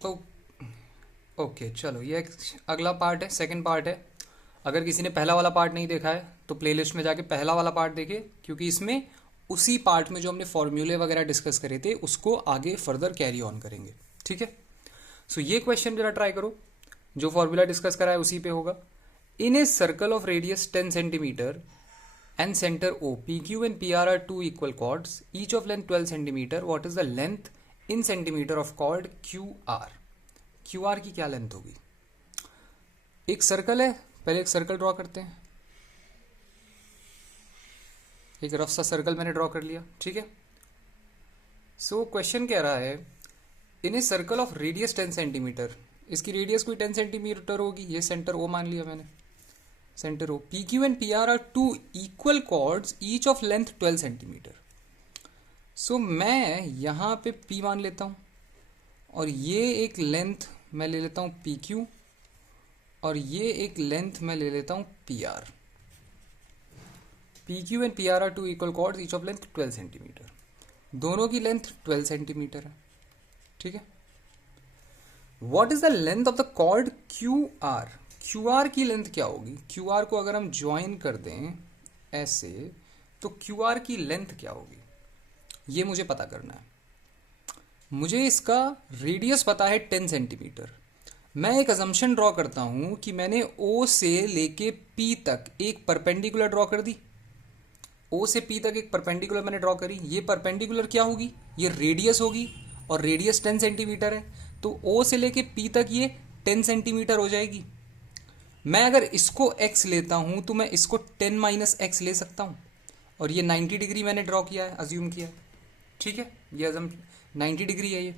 तो ओके चलो, ये अगला पार्ट है, सेकंड पार्ट है। अगर किसी ने पहला वाला पार्ट नहीं देखा है तो प्लेलिस्ट में जाके पहला वाला पार्ट देखे, क्योंकि इसमें उसी पार्ट में जो हमने फॉर्मूले वगैरह डिस्कस करे थे उसको आगे फर्दर कैरी ऑन करेंगे। ठीक है, सो ये क्वेश्चन जरा ट्राई करो, जो फॉर्मूला डिस्कस करा है उसी पे होगा। In a circle of radius 10 centimetre and center O, PQ and PR are two equal chords, each of length 12 centimeter. What is the length in centimeter of chord QR? QR की क्या length होगी? एक circle है, पहले एक circle draw करते हैं। एक रफ सा सर्कल मैंने ड्रॉ कर लिया, ठीक है। सो क्वेश्चन कह रहा है in a circle of radius 10 centimetre, इसकी रेडियस कोई 10 सेंटीमीटर होगी, ये सेंटर O मान लिया मैंने, centre O। PQ and PR are two equal chords, each of length 12 centimetre. So मैं यहाँ पे P मान लेता हूँ और ये एक लेंथ मैं ले लेता हूँ PQ और ये एक लेंथ मैं ले लेता हूँ PR। PQ and PR are two equal chords, each of length 12 centimetre. दोनों की लेंथ 12 सेंटीमीटर है, ठीक है। What is the length of the chord QR? QR की लेंथ क्या होगी? QR को अगर हम ज्वाइन कर दें ऐसे तो QR की लेंथ क्या होगी, ये मुझे पता करना है। मुझे इसका रेडियस पता है 10 सेंटीमीटर। मैं एक अजम्पशन ड्रॉ करता हूं कि मैंने O से लेके P तक एक परपेंडिकुलर ड्रॉ कर दी। O से P तक एक परपेंडिकुलर मैंने ड्रॉ करी। ये परपेंडिकुलर क्या होगी? ये रेडियस होगी और रेडियस 10 सेंटीमीटर है, तो O से लेके P तक ये 10 सेंटीमीटर हो जाएगी। मैं अगर इसको x लेता हूं तो मैं इसको 10 माइनस एक्स ले सकता हूं, और ये 90 डिग्री मैंने ड्रॉ किया है, अज्यूम किया है, ठीक है। ये 90 डिग्री है ये।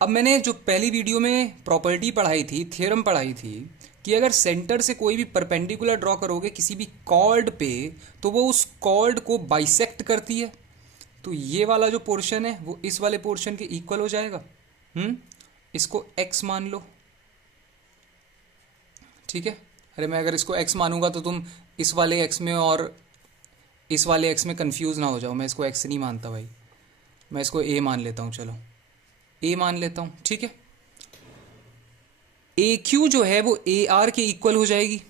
अब मैंने जो पहली वीडियो में प्रॉपर्टी पढ़ाई थी, थ्योरम पढ़ाई थी कि अगर सेंटर से कोई भी परपेंडिकुलर ड्रॉ करोगे किसी भी कॉर्ड पे तो वो उस कॉर्ड को बाइसेक्ट करती है, तो ये वाला जो पोर्शन है वो इस वाले पोर्शन के इक्वल हो जाएगा। इसको x मान लो, ठीक है। अरे मैं अगर इसको x मानूंगा तो तुम इस वाले x में और इस वाले x में कंफ्यूज ना हो जाओ। मैं इसको x नहीं मानता भाई, मैं इसको a मान लेता हूँ, चलो a मान लेता हूँ, ठीक है। AQ जो है वो AR के इक्वल हो जाएगी,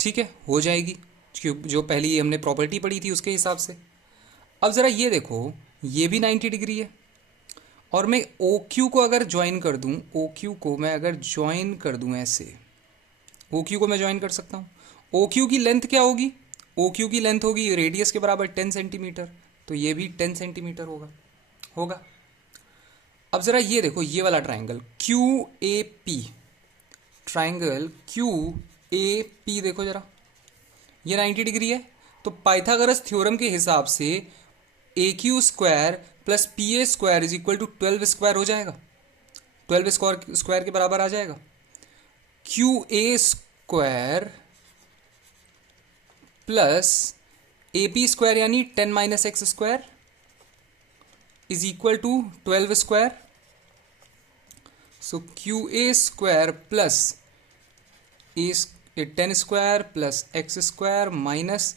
ठीक है, हो जाएगी, जो पहली हमने प्रॉपर्टी पढ़ी थी उसके हिसाब से। अब ज़रा ये देखो, ये भी 90 डिग्री है और मैं OQ को अगर ज्वाइन कर दूं, OQ को मैं अगर ज्वाइन कर दूं ऐसे, OQ को मैं ज्वाइन कर सकता हूं। OQ की लेंथ क्या होगी? OQ की लेंथ होगी रेडियस के बराबर 10 सेंटीमीटर, तो ये भी 10 सेंटीमीटर होगा। अब ज़रा ये देखो, ये वाला ट्राइंगल QAP, ट्राइंगल QAP देखो ज़रा, ये 90 डिग्री है, तो पाइथागोरस थ्योरम के हिसाब से AQ square plus PA square is equal to 12 square हो जाएगा, 12 स्क्वायर के बराबर आ जाएगा। QA square plus AP square यानी 10 minus x square is equal to 12 square. So QA square plus 10 square plus X square minus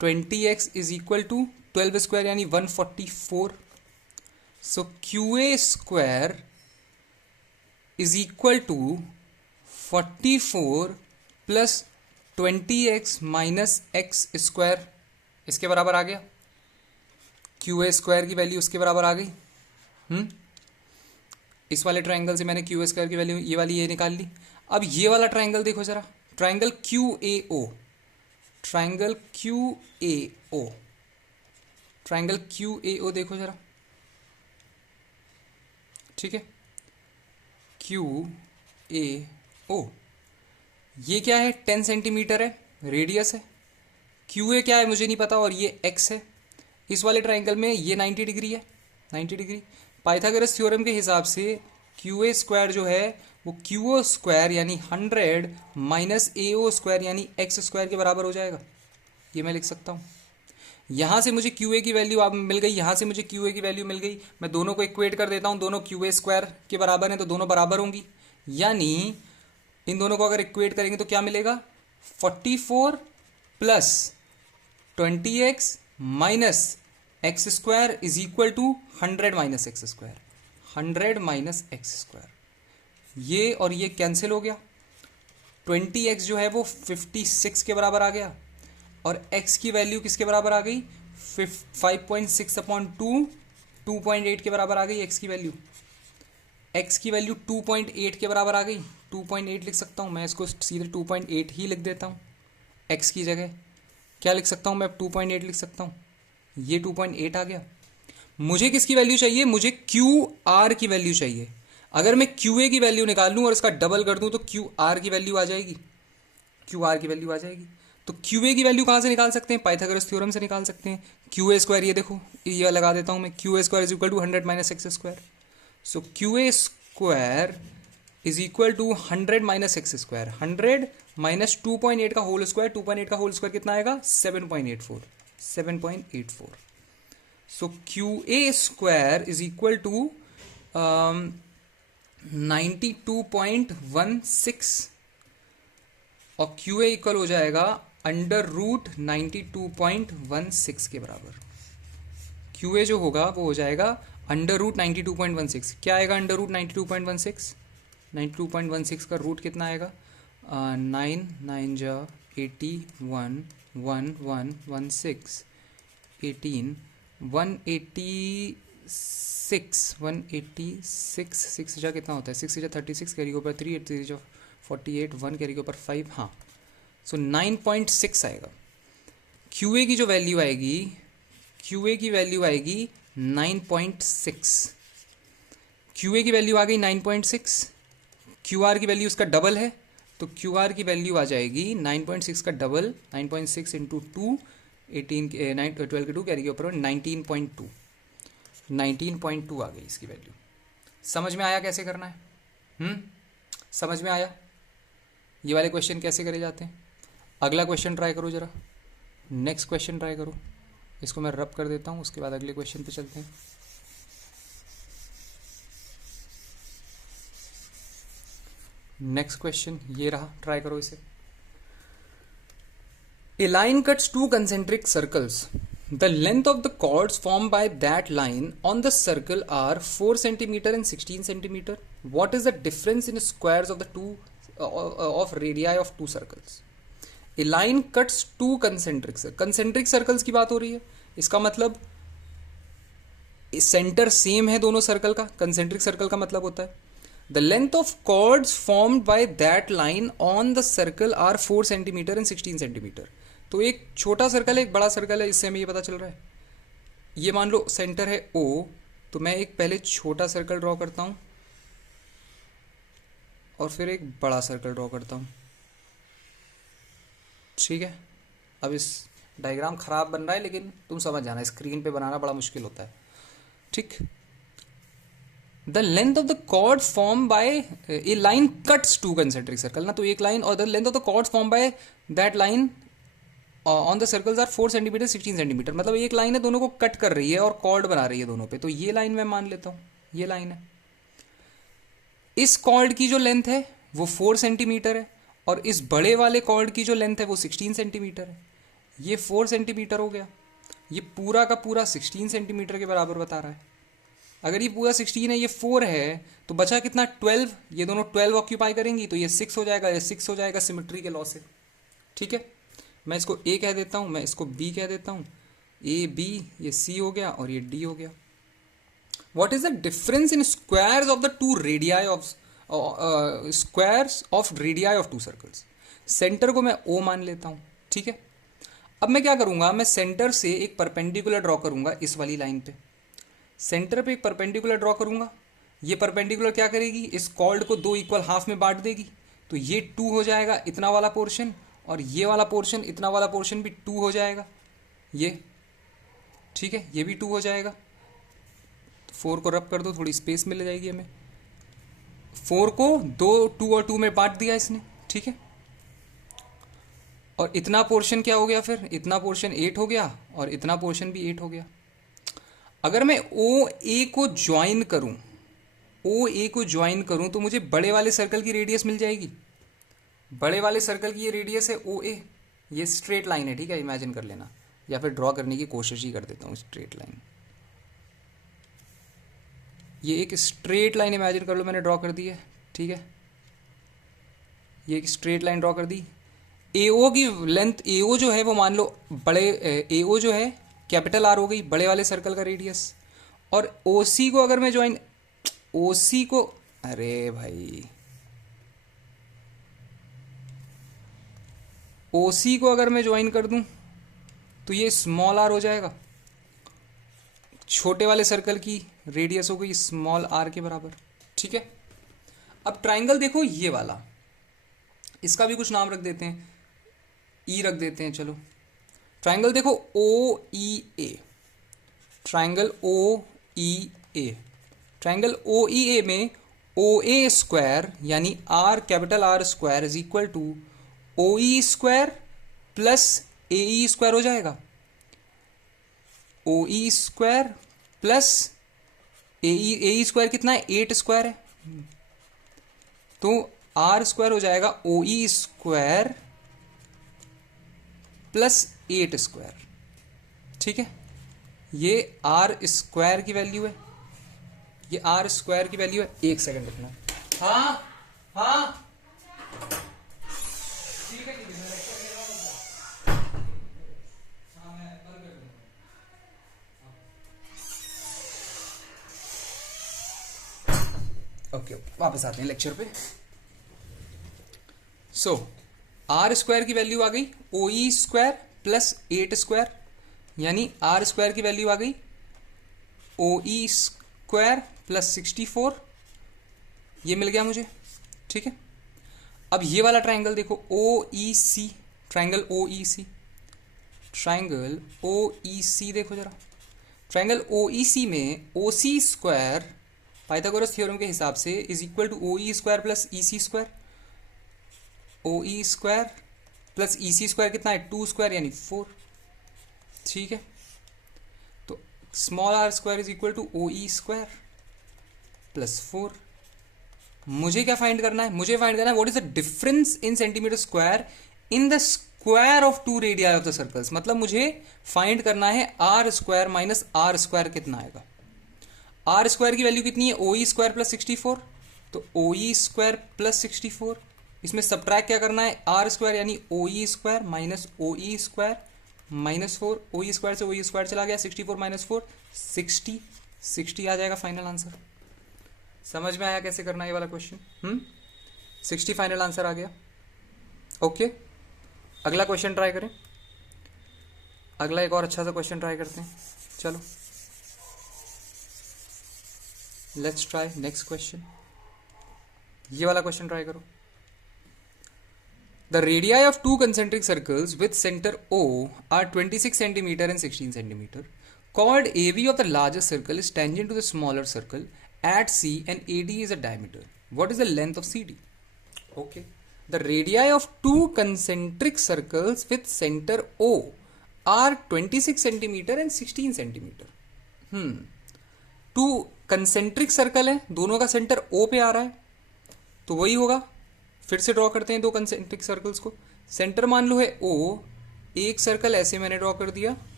20x is equal to 12 square यानी 144। So QA square is equal to 44 plus 20x minus x square, इसके बराबर आ गया। QA square की value उसके बराबर आ गई। इस वाले ट्राइंगल से मैंने QA स्क्वायर की वैल्यू ये वाली ये निकाल ली। अब ये वाला ट्राइंगल देखो जरा, triangle QAO, triangle QAO, triangle QAO देखो जरा, ठीक है। QAO ये क्या है? 10 सेंटीमीटर है, रेडियस है। QA क्या है मुझे नहीं पता, और ये x है। इस वाले ट्राइंगल में ये 90 डिग्री है, 90 डिग्री। पाइथागोरस थ्योरम के हिसाब से QA स्क्वायर जो है वो QO स्क्वायर यानी 100 माइनस AO स्क्वायर यानी x स्क्वायर के बराबर हो जाएगा। ये मैं लिख सकता हूँ। यहाँ से मुझे QA की वैल्यू अब मिल गई, यहाँ से मुझे QA की वैल्यू मिल गई। मैं दोनों को इक्वेट कर देता हूँ, दोनों QA स्क्वायर के बराबर हैं तो दोनों बराबर होंगी, यानी इन दोनों को अगर इक्वेट करेंगे तो क्या मिलेगा? 44 plus 20x minus x square is equal to 100 minus x square, 100 minus x square. ये और ये कैंसिल हो गया, 20x जो है वो 56 के बराबर आ गया, और x की वैल्यू किसके बराबर आ गई, 5.6 अपॉन 2.8 के बराबर आ गई x की वैल्यू। x की वैल्यू 2.8 के बराबर आ गई, 2.8 लिख सकता हूँ मैं, इसको सीधे 2.8 ही लिख देता हूँ। x की जगह क्या लिख सकता हूँ मैं, 2.8 लिख सकता हूँ, ये 2.8 आ गया। मुझे किसकी वैल्यू चाहिए, मुझे क्यू आर की वैल्यू चाहिए। अगर मैं क्यू ए की वैल्यू निकाल लूँ और इसका डबल कर दूँ तो क्यू आर की वैल्यू आ जाएगी, क्यू आर की वैल्यू आ जाएगी। तो क्यू ए की वैल्यू कहाँ से निकाल सकते हैं, पाइथागोरस थ्योरम से निकाल सकते हैं। क्यू ए स्क्वायर, ये देखो ये लगा देता हूँ मैं, Q A square is equal to 100 minus x square. So Q A square is equal to 100 minus x square, 100 minus 2.8 का होल स्क्वायर, 2.8 का होल स्क्वायर कितना आएगा, 7.84, 7.84। So Q A square is equal to 92.16 और Q A equal हो जाएगा under root 92.16 के बराबर। Q A जो होगा वो हो जाएगा अंडर रूट 92.16। क्या आएगा अंडर रूट 92.16, 92.16 का रूट कितना आएगा, 9 9 जा 81 1 1 1 6 18 186 6 जा कितना होता है, 6 जा 36 कैरी के ऊपर 3, 8 3 जा 48, 1 कैरी के ऊपर 5, हाँ। सो 9.6 आएगा। क्यू ए की जो वैल्यू आएगी, क्यू ए की वैल्यू आएगी 9.6। क्यू ए की वैल्यू आ गई 9.6, क्यू आर की वैल्यू उसका डबल है, तो क्यू आर की वैल्यू आ जाएगी 9.6 का डबल, 9.6 इंटू 2, 12 के 2 कैरी के ऊपर 19.2, 19.2 आ गई इसकी वैल्यू। समझ में आया कैसे करना है, समझ में आया ये वाले क्वेश्चन कैसे करे जाते हैं। अगला क्वेश्चन ट्राई करो जरा, नेक्स्ट क्वेश्चन ट्राई करो, इसको मैं रब कर देता हूँ, उसके बाद अगले क्वेश्चन पे चलते हैं। नेक्स्ट क्वेश्चन ये रहा, ट्राई करो इसे। A line cuts two concentric circles. The length of the chords formed by that line on the circle are 4 centimeter and 16 centimeter. What is the difference in squares of the two of radii of two circles? A line cuts two concentric circles. Concentric circles की बात हो रही है, इसका मतलब centre same है दोनों circle का। कंसेंट्रिक सर्कल का मतलब होता है the length of chords formed by that line on the circle are 4 centimetre and 16 centimetre. तो एक छोटा सर्कल है, एक बड़ा सर्कल है, इससे हमें ये पता चल रहा है। ये मान लो सेंटर है O, तो मैं एक पहले छोटा सर्कल ड्रॉ करता हूं और फिर एक बड़ा सर्कल ड्रॉ करता हूं, ठीक है। अब इस डायग्राम खराब बन रहा है, लेकिन तुम समझ जाना, स्क्रीन पे बनाना बड़ा मुश्किल होता है, ठीक। The length of the chord form by a line cuts two concentric circle ना, तो एक लाइन और the length of the chord form by that line on the circles are 4 centimetre 16 centimetre. मतलब एक लाइन है, दोनों को कट कर रही है और कॉर्ड बना रही है दोनों पे। तो ये लाइन मैं मान लेता हूँ, ये लाइन है। इस कॉर्ड की जो लेंथ है वो 4 सेंटीमीटर है और इस बड़े वाले कॉर्ड की जो लेंथ है वो 16 सेंटीमीटर है। ये 4 सेंटीमीटर हो गया, ये पूरा का पूरा 16 सेंटीमीटर के बराबर बता रहा है। अगर ये पूरा 16 है, ये 4 है, तो बचा कितना 12। ये दोनों 12 ऑक्यूपाई करेंगी, तो ये 6 हो जाएगा, ये 6 हो जाएगा सिमेट्री के लॉ से, ठीक है। मैं इसको A कह देता हूँ, मैं इसको B कह देता हूँ, A B, ये C हो गया और ये D हो गया। What is the difference in squares of the two radii of squares of radii of to circles. Centre को मैं O मान लेता हूँ, ठीक है। अब मैं क्या करूँगा, मैं सेंटर से एक परपेंडिकुलर ड्रॉ करूँगा इस वाली लाइन पे। सेंटर पे एक परपेंडिकुलर ड्रॉ करूँगा, ये परपेंडिकुलर क्या करेगी, इस कॉर्ड को 2 इक्वल हाफ में बांट देगी। तो ये 2 हो जाएगा इतना वाला पोर्शन, और ये वाला पोर्शन, इतना वाला पोर्शन भी 2 हो जाएगा, ये, ठीक है, ये भी 2 हो जाएगा। 4 को रब कर दो, थोड़ी स्पेस मिल जाएगी हमें। 4 को 2 और 2 में बांट दिया इसने, ठीक है। और इतना पोर्शन क्या हो गया, फिर इतना पोर्शन 8 हो गया और इतना पोर्शन भी 8 हो गया। अगर मैं OA को ज्वाइन करूं, OA को ज्वाइन करूं, तो मुझे बड़े वाले सर्कल की रेडियस मिल जाएगी। बड़े वाले सर्कल की ये रेडियस है OA, ये स्ट्रेट लाइन है, ठीक है, इमेजिन कर लेना, या फिर ड्रॉ करने की कोशिश ही कर देता हूँ स्ट्रेट लाइन। ये एक स्ट्रेट लाइन इमेजिन कर लो, मैंने ड्रॉ कर दी है, ठीक है, ये एक स्ट्रेट लाइन ड्रॉ कर दी। एओ की लेंथ, एओ जो है वो मान लो बड़े, एओ जो है कैपिटल आर हो गई, बड़े वाले सर्कल का रेडियस। और ओसी को अगर मैं ज्वाइन, ओसी को, अरे भाई ओसी को अगर मैं ज्वाइन कर दूं तो ये स्मॉल आर हो जाएगा, छोटे वाले सर्कल की रेडियस हो गई स्मॉल आर के बराबर, ठीक है। अब ट्राइंगल देखो ये वाला, इसका भी कुछ नाम रख देते हैं, ई रख देते हैं, चलो। ट्राइंगल देखो ओ E A, triangle O E A, triangle O E A में ओ ए स्क्वायर यानी R capital R square is equal to O E square plus A E square हो जाएगा। O E square plus A E square कितना है, 8 square है, तो are square हो जाएगा O E square plus 8 square, ठीक है। ये आर स्क्वायर की वैल्यू है, ये आर स्क्वायर की वैल्यू है। एक सेकंड रुकना। हाँ हाँ ठीक है, ओके वापस आते हैं लेक्चर पे। सो आर स्क्वायर की वैल्यू आ गई ओ ई स्क्वायर प्लस 8 स्क्वायर, यानी आर स्क्वायर की वैल्यू आ गई ओ ई स्क्वायर प्लस 64, ये मिल गया मुझे, ठीक है। अब ये वाला ट्राइंगल देखो ओ ई सी, ट्राइंगल ओ ई सी, ट्राइंगल ओ ई सी देखो जरा। ट्राइंगल ओ ई सी में O C square Pythagoras theorem के हिसाब से is equal to O E square plus E C square. O E square plus E C square कितना है, 2 square यानी 4, ठीक है। तो small R square is equal to O E square plus 4। मुझे क्या फाइंड करना है, मुझे फाइंड करना है what is the difference in centimetre square in the square of 2 radii of the circles. मतलब मुझे फाइंड करना है R square minus R square कितना आएगा। आर स्क्वायर की वैल्यू कितनी है, ओ ई स्क्वायर प्लस 64, तो ओ ई स्क्वायर प्लस 64, इसमें सबट्रैक्ट क्या करना है, आर स्क्वायर यानी ओ E square minus O E square minus 4, ओ ई स्क्वायर से ओ ई स्क्वायर चला गया, 64 माइनस 4 60 आ जाएगा फाइनल आंसर। समझ में आया कैसे करना है ये वाला क्वेश्चन? 60 फाइनल आंसर आ गया। ओके, अगला क्वेश्चन ट्राई करें। अगला एक और अच्छा सा क्वेश्चन ट्राई करते हैं, चलो लेट्स ट्राई नेक्स्ट क्वेश्चन। ये वाला क्वेश्चन ट्राई करो। The radii of 2 concentric circles with center O are 26 centimeter and 16 centimeter. Chord AB of the larger circle is tangent to the smaller circle at C and AD is a diameter. What is the length of CD? Okay. The radii of 2 concentric circles with center O are 26 centimeter and 16 centimeter. 2 concentric circle है, दोनों का centre O पे आ रहा है, तो वही होगा। फिर से ड्रॉ करते हैं 2 कंसेंट्रिक सर्कल्स को। सेंटर मान लो है O, एक सर्कल ऐसे मैंने ड्रॉ कर दिया,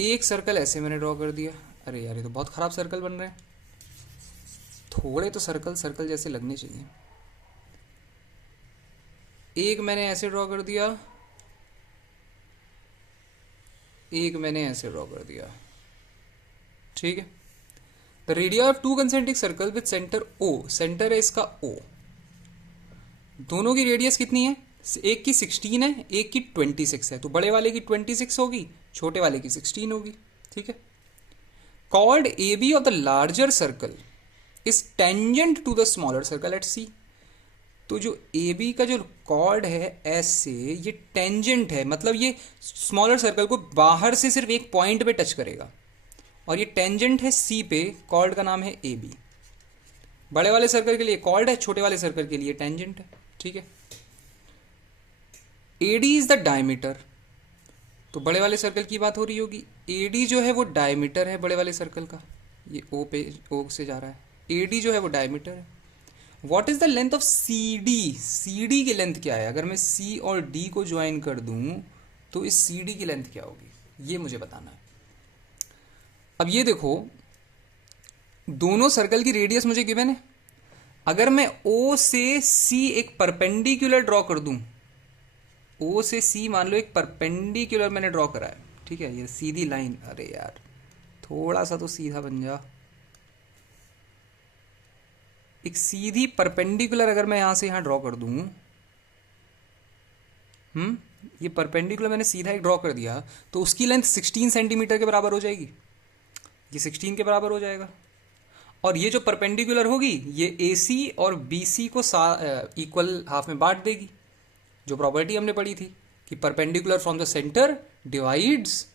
एक सर्कल ऐसे मैंने ड्रॉ कर दिया। अरे यार ये तो बहुत खराब सर्कल बन रहे हैं, थोड़े तो सर्कल जैसे लगने चाहिए। एक मैंने ऐसे ड्रॉ कर दिया, एक मैंने ऐसे ड्रॉ कर दिया, ठीक है। The radii of 2 concentric circle with centre O, centre है इसका O, दोनों की रेडियस कितनी है, एक की 16 है, एक की 26 है, तो बड़े वाले की 26 होगी, छोटे वाले की 16 होगी, ठीक है। Chord A B of the larger circle is tangent to the smaller circle at C. तो जो ए बी का जो कॉर्ड है ऐसे, ये टेंजेंट है, मतलब ये स्मॉलर सर्कल को बाहर से सिर्फ एक पॉइंट पे टच करेगा, और ये टेंजेंट है सी पे, कॉर्ड का नाम है ए बी। बड़े वाले सर्कल के लिए कॉर्ड है, छोटे वाले सर्कल के लिए टेंजेंट है, ठीक है। एडी इज द डायमीटर, तो बड़े वाले सर्कल की बात हो रही होगी। एडी जो है वो डायमीटर है बड़े वाले सर्कल का, ये ओ पे ओ से जा रहा है, एडी जो है वो डायमीटर है। What is the length of C D, C D की लेंथ क्या है, अगर मैं सी और डी को ज्वाइन कर दूं तो इस सी डी की लेंथ क्या होगी, ये मुझे बताना है। अब ये देखो, दोनों सर्कल की रेडियस मुझे गिवन है, अगर मैं ओ से सी एक परपेंडिकुलर ड्रॉ कर दूं, ओ से सी मान लो एक परपेंडिकुलर मैंने ड्रॉ करा है, ठीक है, ये सीधी लाइन, अरे यार थोड़ा सा तो सीधा बन जा, एक सीधी परपेंडिकुलर अगर मैं यहां से यहां ड्रॉ कर दूं, ये परपेंडिकुलर मैंने सीधा एक ड्रॉ कर दिया, तो उसकी लेंथ 16 सेंटीमीटर के बराबर हो जाएगी, ये 16 के बराबर हो जाएगा। और ये जो परपेंडिकुलर होगी ये ए सी और बी सी को इक्वल हाफ में बांट देगी, जो प्रॉपर्टी हमने पढ़ी थी कि perpendicular from the centre divides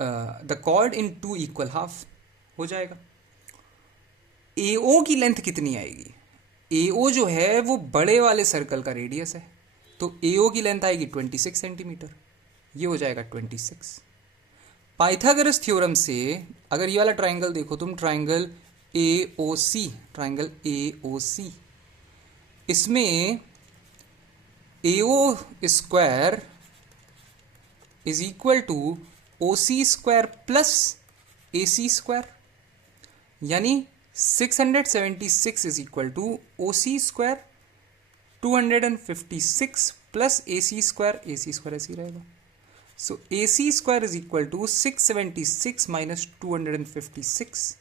the chord into equal half हो जाएगा। एओ की लेंथ कितनी आएगी? एओ जो है वो बड़े वाले सर्कल का रेडियस है, तो एओ की लेंथ आएगी 26 सेंटीमीटर, ये हो जाएगा 26। पाइथागोरस थ्योरम से अगर ये वाला ट्राइंगल देखो तुम, ट्राइंगल AOC, ट्राइंगल AOC, इसमें AO square is equal to OC square plus AC square, यानी 676 is equal to OC square 256 plus AC square, AC square ऐसे ही रहेगा। So AC square is equal to 676 minus 256,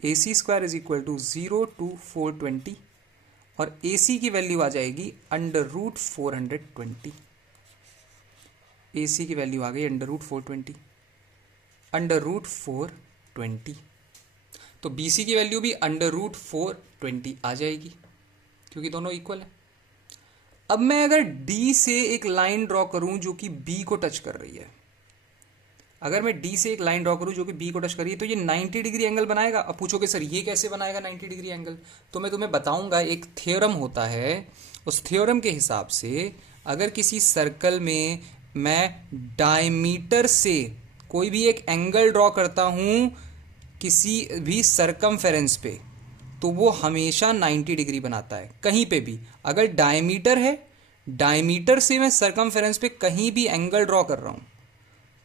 AC square is equal to 0 to 420, और AC की value आ जाएगी under root 420, AC की value आ गई अंडर रूट 420, अंडर रूट 420, तो BC की वैल्यू भी अंडर रूट 420 आ जाएगी, क्योंकि दोनों इक्वल है। अब मैं अगर D से एक लाइन ड्रॉ करूं जो कि B को टच कर रही है, अगर मैं D से एक लाइन ड्रॉ करूं जो कि B को टच कर रही है, तो ये 90 डिग्री एंगल बनाएगा। अब पूछोगे सर ये कैसे बनाएगा 90 डिग्री एंगल? तो मैं तुम्हें बताऊंगा, एक थ्योरम होता है, उस थ्योरम के हिसाब से अगर किसी सर्कल में मैं डायमीटर से कोई भी एक एंगल ड्रॉ करता हूं किसी भी सरकमफेरेंस पे, तो वो हमेशा 90 डिग्री बनाता है कहीं पे भी। अगर डायमीटर है, डायमीटर से मैं सरकमफेरेंस पे कहीं भी एंगल ड्रॉ कर रहा हूं,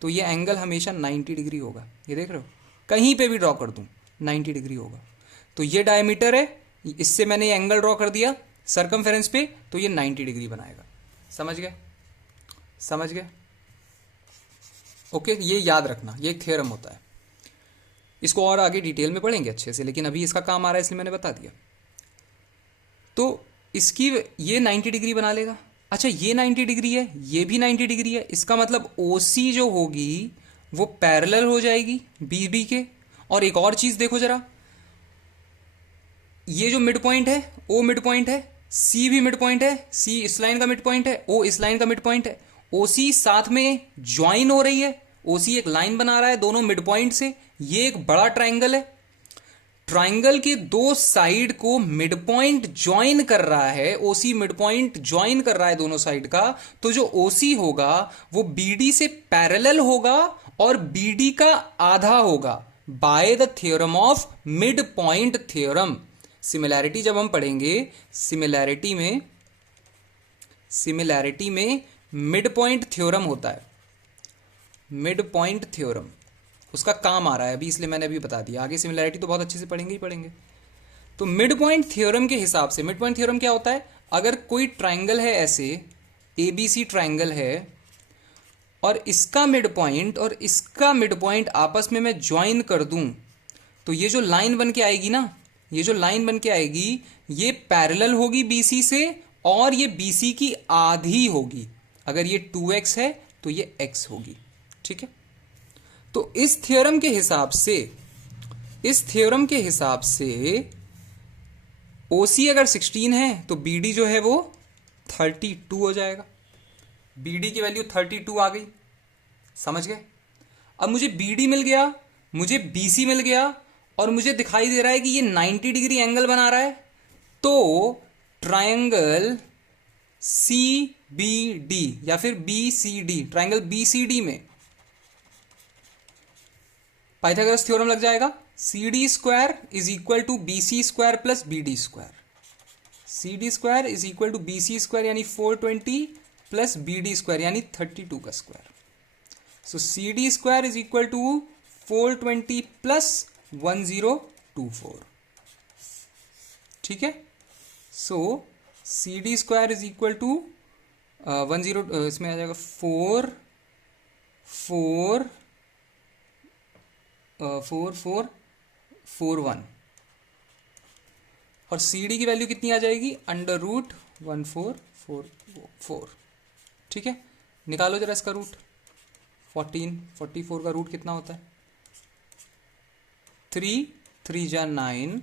तो ये एंगल हमेशा 90 डिग्री होगा। ये देख रहे हो, कहीं पे भी ड्रॉ कर दूं 90 डिग्री होगा। तो ये डायमीटर है, इससे मैंने ये एंगल ड्रॉ कर दिया सरकमफेरेंस पे, तो ये 90 डिग्री बनाएगा। समझ गए? समझ गए? ओके, ये याद रखना, ये एक थ्योरम होता है। इसको और आगे डिटेल में पढ़ेंगे अच्छे से, लेकिन अभी इसका काम आ रहा है इसलिए मैंने बता दिया। तो इसकी ये 90 डिग्री बना लेगा। अच्छा, ये 90 डिग्री है, ये भी 90 डिग्री है, इसका मतलब OC जो होगी वो पैरेलल हो जाएगी BD के। और एक और चीज देखो जरा, ये जो मिड पॉइंट है O मिड पॉइंट है, C भी मिड पॉइंट है, C इस लाइन का मिड पॉइंट है, O इस लाइन का मिड पॉइंट है, OC साथ में ज्वाइन हो रही है, OC एक लाइन बना रहा है दोनों मिड पॉइंट से। ये एक बड़ा ट्राइंगल है, ट्राइंगल के दो साइड को मिड पॉइंट ज्वाइन कर रहा है, OC मिड पॉइंट ज्वाइन कर रहा है दोनों साइड का। तो जो OC होगा वो BD से पैरेलल होगा और BD का आधा होगा, by the theorem of mid point theorem. Similarity जब हम पढ़ेंगे, सिमिलैरिटी में मिड पॉइंट थ्योरम होता है, मिड पॉइंट थ्योरम उसका काम आ रहा है अभी, इसलिए मैंने अभी बता दिया। आगे सिमिलैरिटी तो बहुत अच्छे से पढ़ेंगे ही पढ़ेंगे। तो मिड पॉइंट थ्योरम के हिसाब से, मिड पॉइंट थ्योरम क्या होता है? अगर कोई ट्राइंगल है ऐसे, ABC ट्राइंगल है, और इसका मिड पॉइंट और इसका मिड पॉइंट आपस में मैं ज्वाइन कर दूं, तो ये जो लाइन बन के आएगी ना, ये जो लाइन बन के आएगी, ये पैरेलल होगी BC से, और ये BC की आधी होगी। अगर ये 2x है तो ये x होगी। ठीक है, तो इस थ्योरम के हिसाब से OC अगर 16 है तो BD जो है वो 32 हो जाएगा। BD की वैल्यू 32 आ गई। समझ गए? अब मुझे BD मिल गया, मुझे BC मिल गया, और मुझे दिखाई दे रहा है कि ये 90 डिग्री एंगल बना रहा है। तो ट्रायंगल CBD या फिर BCD, ट्रायंगल BCD में पाइथागोरस थ्योरम लग जाएगा। CD square is equal to BC square plus BD square, CD square is equal to BC square यानी 420 प्लस BD स्क्वायर यानी 32 का square. So CD square is equal to 420 plus 1024। ठीक है, so C D square is equal to 10, इसमें आ जाएगा 4 और सी D की value कितनी आ जाएगी, √1444। ठीक है, निकालो जरा इसका रूट। 44 का रूट कितना होता है, 3 3 जा 9,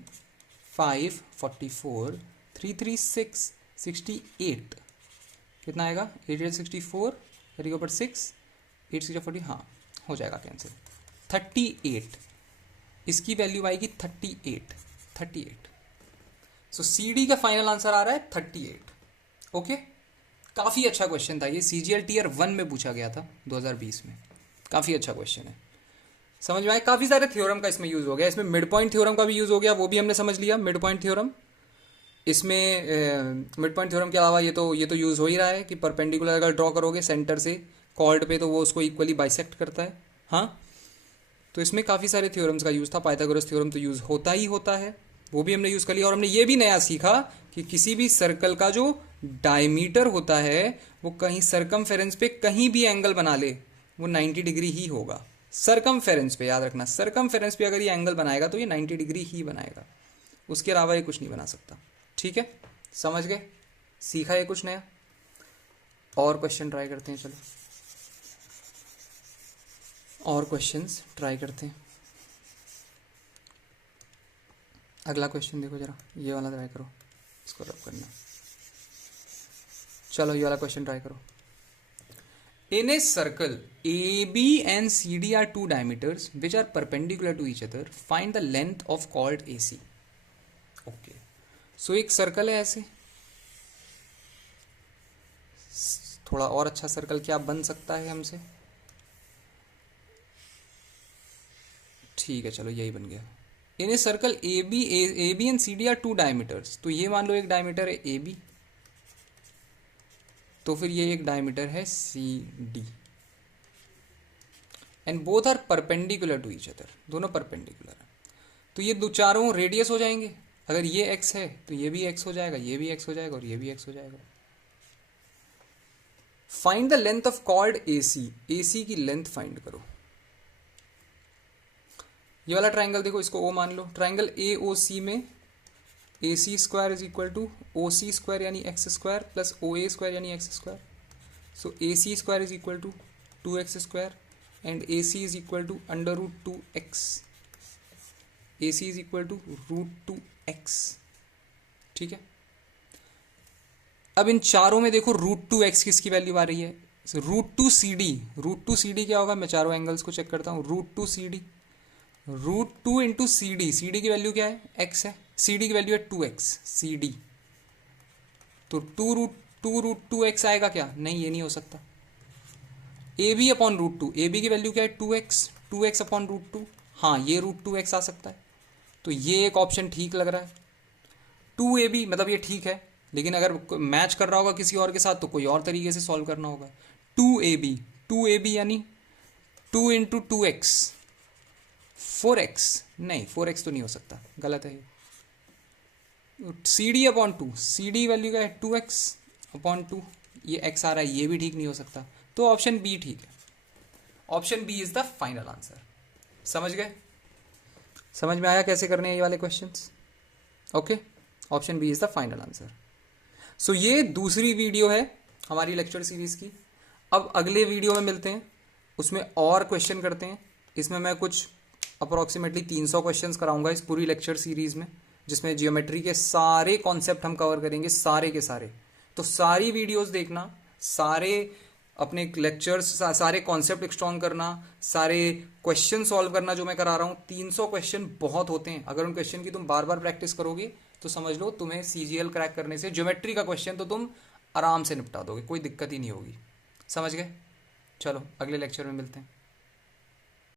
5 44, 3 3 6 68, कितना आएगा 8 8 64, वेरी ऊपर 6 8 6 40, हाँ हो जाएगा कैंसिल। 38, इसकी वैल्यू आएगी 38। सो सी डी का फाइनल आंसर आ रहा है 38। ओके, काफ़ी अच्छा क्वेश्चन था ये, CGL Tier 1 में पूछा गया था 2020 में। काफ़ी अच्छा क्वेश्चन है, समझ में आया। काफ़ी सारे थ्योरम का इसमें यूज़ हो गया, इसमें मिड पॉइंट थ्योरम का भी यूज़ हो गया, वो भी हमने समझ लिया। मिड पॉइंट थ्योरम, इसमें मिड पॉइंट थ्योरम के अलावा ये तो यूज़ हो ही रहा है कि परपेंडिकुलर अगर ड्रॉ करोगे सेंटर से कॉर्ड पे तो वो उसको इक्वली बाइसेक्ट करता है। हाँ, तो इसमें काफ़ी सारे थ्योरम्स का यूज़ था। पाइथागोरस थ्योरम तो यूज़ होता ही होता है, वो भी हमने यूज़ कर लिया। और हमने ये भी नया सीखा कि किसी भी सर्कल का जो डायमीटर होता है वो कहीं सरकमफेरेंस पे कहीं भी एंगल बना ले वो 90 डिग्री ही होगा। सरकमफेरेंस पे, याद रखना, सरकमफेरेंस पे अगर ये एंगल बनाएगा तो ये 90 डिग्री ही बनाएगा, उसके अलावा ये कुछ नहीं बना सकता। ठीक है, समझ गए, सीखा ये कुछ नया। और क्वेश्चन ट्राई करते हैं, चलो और क्वेश्चंस ट्राई करते हैं। अगला क्वेश्चन देखो जरा, ये वाला ट्राई करो, इसको रब करना। चलो ये वाला क्वेश्चन ट्राई करो। In a circle, AB and CD are two diameters which are perpendicular to each other. Find the length of chord AC. Okay. So एक सर्कल है ऐसे, थोड़ा और अच्छा सर्कल क्या बन सकता है हमसे? ठीक है, चलो यही बन गया। In a circle AB and CD are two diameters, तो ये मान लो एक डायमीटर है AB, तो फिर ये एक डायमीटर है CD, and both are perpendicular to each other, दोनों परपेंडिकुलर है। तो ये दो चारों रेडियस हो जाएंगे। अगर ये x है तो ये भी x हो जाएगा, ये भी x हो जाएगा और ये भी x हो जाएगा। Find the length of chord AC, AC की लेंथ फाइंड करो। ये वाला ट्राइंगल देखो, इसको O मान लो। ट्राइंगल AOC में AC square is equal to OC square यानी x square plus OA square यानी x square. So AC square is equal to 2x square and AC is equal to √2x। AC is equal to √2x। ठीक है, अब इन चारों में देखो √2x किसकी value आ रही है, √2CD क्या होगा, मैं चारों एंगल्स को चेक करता हूँ। √2CD, √2 इंटू CD की वैल्यू क्या है, x है, CD की वैल्यू है 2x, CD तो 2√2x आएगा क्या, नहीं ये नहीं हो सकता। AB अपॉन √2, AB की वैल्यू क्या है 2x अपॉन √2, हाँ ये √2x आ सकता है। तो ये एक ऑप्शन ठीक लग रहा है। 2AB मतलब ये ठीक है, लेकिन अगर मैच कर रहा होगा किसी और के साथ तो कोई और तरीके से सॉल्व करना होगा। 2AB यानी 2 इंटू 2x, 4x, नहीं 4x तो नहीं हो सकता, गलत है। CD अपॉन 2, CD वैल्यू क्या है 2x अपॉन 2, ये x आ रहा है, ये भी ठीक नहीं हो सकता। तो ऑप्शन बी ठीक है, option B is the final answer. समझ गए, समझ में आया कैसे करने हैं ये वाले questions? Okay, option B is the final answer. So ये दूसरी वीडियो है हमारी लेक्चर सीरीज की। अब अगले वीडियो में मिलते हैं, उसमें और क्वेश्चन करते हैं। इसमें मैं कुछ अप्रोक्सीमेटली 300 क्वेश्चंस कराऊंगा इस पूरी लेक्चर सीरीज में, जिसमें जियोमेट्री के सारे कॉन्सेप्ट हम कवर करेंगे, सारे के सारे। तो सारी वीडियोस देखना, सारे अपने लेक्चर्स, सारे कॉन्सेप्ट स्ट्रॉन्ग करना, सारे क्वेश्चन सॉल्व करना जो मैं करा रहा हूँ। 300 क्वेश्चन बहुत होते हैं, अगर उन क्वेश्चन की तुम बार बार प्रैक्टिस करोगे तो समझ लो तुम्हें CGL क्रैक करने से, ज्योमेट्री का क्वेश्चन तो तुम आराम से निपटा दोगे, कोई दिक्कत ही नहीं होगी। समझ गए? चलो अगले लेक्चर में मिलते हैं।